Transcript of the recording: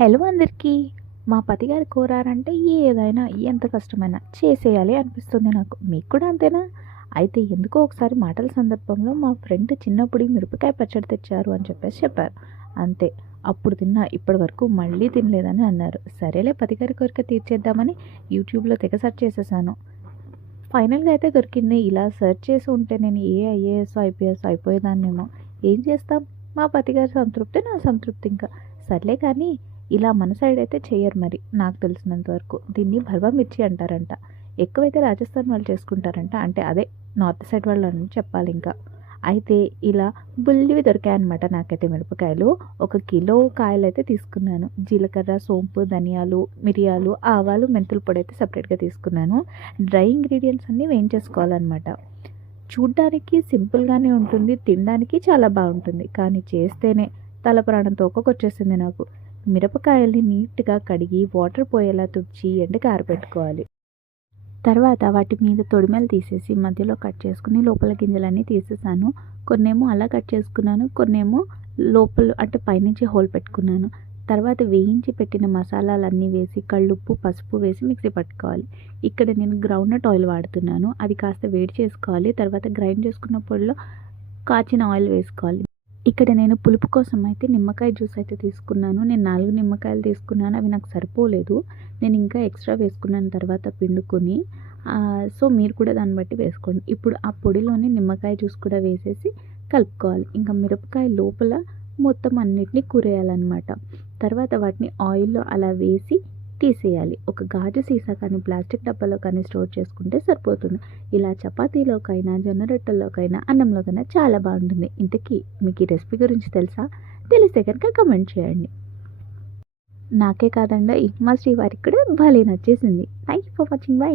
Hello అందరికీ. మా పతిగారు కోరారంటే ఏదైనా ఎంత కష్టమైనా చేసేయాలి అనిపిస్తుంది నాకు. మీకు కూడా అంతేనా? అయితే ఎందుకో ఒకసారి మాటల సందర్భంలో మా ఫ్రెండ్ చిన్నప్పుడు మిరపకాయ పచ్చడి తెచ్చారు అని చెప్పారు. అంతే. అప్పుడు తిన్నా, ఇప్పటి వరకు మళ్ళీ తినలేదని అన్నారు. సరేలే పతిగారి కోరిక తీర్చేద్దామని యూట్యూబ్లో తెగ సెర్చ్ చేసేసాను. ఫైనల్గా అయితే దొరికింది. ఇలా సెర్చ్ చేసి ఉంటే నేను ఏ ఐఏఎస్ ఐపీఎస్ అయిపోయేదాన్నేమో. ఏం చేస్తాం, మా పతిగారి సంతృప్తి నా సంతృప్తి. ఇంకా సర్లే కానీ ఇలా మన సైడ్ అయితే చెయ్యరు మరి. నాకు తెలిసినంత వరకు దీన్ని భర్వా మిర్చి అంటారంట. ఎక్కువైతే రాజస్థాన్ వాళ్ళు చేసుకుంటారంట. అంటే అదే నార్త్ సైడ్ వాళ్ళు అని చెప్పాలి. ఇంకా అయితే ఇలా బుల్లివి దొరికాయన్నమాట నాకైతే మిరపకాయలు. 1 కిలో కాయలు అయితే తీసుకున్నాను. జీలకర్ర, సోంపు, ధనియాలు, మిరియాలు, ఆవాలు, మెంతుల పొడి అయితే సపరేట్గా తీసుకున్నాను. డ్రై ఇంగ్రీడియంట్స్ అన్నీ వేయించేసుకోవాలన్నమాట. చూడ్డానికి సింపుల్గానే ఉంటుంది, తినడానికి చాలా బాగుంటుంది. కానీ చేస్తేనే తల ప్రాణం తోకకొచ్చేసింది నాకు. మిరపకాయల్ని నీట్గా కడిగి వాటర్ పోయేలా తుడిచి ఎండకి ఆరబెట్టుకోవాలి. తర్వాత వాటి మీద తొడిమెలు తీసేసి మధ్యలో కట్ చేసుకుని లోపల గింజలన్నీ తీసేసాను. కొన్నేమో అలా కట్ చేసుకున్నాను, కొన్నేమో లోపల అంటే పైనుంచి హోల్ పెట్టుకున్నాను. తర్వాత వేయించి పెట్టిన మసాలాలన్నీ వేసి కళ్ళుప్పు, పసుపు వేసి మిక్సీ పట్టుకోవాలి. ఇక్కడ నేను గ్రౌండ్నట్ ఆయిల్ వాడుతున్నాను. అది కాస్త వేడి చేసుకోవాలి. తర్వాత గ్రైండ్ చేసుకున్న పొడిలో కాచిన ఆయిల్ వేసుకోవాలి. ఇక్కడ నేను పులుపు కోసం అయితే నిమ్మకాయ జ్యూస్ అయితే తీసుకున్నాను. నేను 4 నిమ్మకాయలు తీసుకున్నాను. అవి నాకు సరిపోలేదు. నేను ఇంకా ఎక్స్ట్రా వేసుకున్నాను తర్వాత పిండుకొని. సో మీరు కూడా దాన్ని బట్టి వేసుకోండి. ఇప్పుడు ఆ పొడిలోని నిమ్మకాయ జ్యూస్ కూడా వేసేసి కలుపుకోవాలి. ఇంకా మిరపకాయ లోపల మొత్తం అన్నిటినీ కూరేయాలన్నమాట. తర్వాత వాటిని ఆయిల్లో అలా వేసి తీసేయాలి. ఒక గాజు సీసా కానీ ప్లాస్టిక్ డబ్బాలో కానీ స్టోర్ చేసుకుంటే సరిపోతుంది. ఇలా చపాతీలోకైనా, జొన్న రొట్టెల్లోకైనా, అన్నంలోకైనా చాలా బాగుంటుంది. ఇంతకీ మీకు ఈ రెసిపీ గురించి తెలుసా? తెలిస్తే కనుక కమెంట్ చేయండి. నాకే కాదండి, మా శ్రీవారికి కూడా భలే నచ్చేసింది. Thank you for watching. By.